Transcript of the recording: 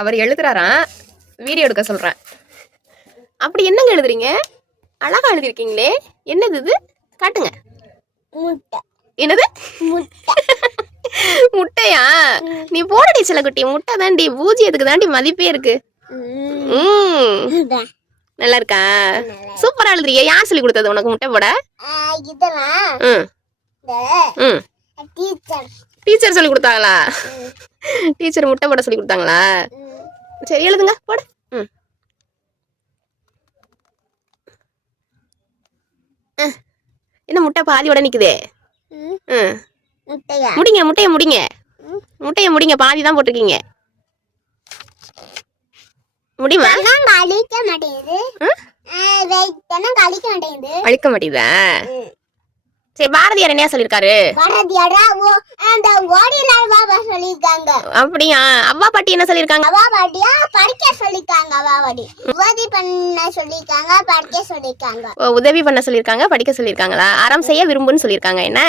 அவர் எழுதுறாராம், video எடுக்க சொல்றேன். அப்படி என்னங்க எழுதுறீங்க? அழகா எழுதிருக்கீங்களே, என்னது இது? காட்டுங்க. என்னது? முட்டையா? நீ போடடி செல்லக்குட்டி, முட்டை தாண்டி. பூஜ்ஜியத்துக்கு தாண்டி மதிப்பே இருக்கு. நல்லா இருக்கா? சூப்பரா எழுதுறிய. யார் சொல்லி கொடுத்தது உனக்கு முட்டை போட? டீச்சர் சொல்லி கொடுத்தாங்களா? டீச்சர் முட்டை போட சொல்லி கொடுத்தாங்களா? சரி எழுதுங்க, போடு. என்ன முட்டை பாதியோட நிக்குதே? முடிங்க, முட்டைய முடிங்க. முட்டைய முடிங்க, பாதி தான் போட்டிருக்கீங்க. முடியுமா? அழிக்க மாட்டேங்குதா? சரி, பாரதியார் என்ன சொல்லிருக்காரு? அப்படியா? அவ்வா பாட்டி என்ன சொல்லிருக்காங்க? உதவி பண்ண சொல்லிருக்காங்க, படிக்க சொல்லிருக்காங்களா? அறம் செய்ய விரும்புன்னு சொல்லிருக்காங்க. என்ன?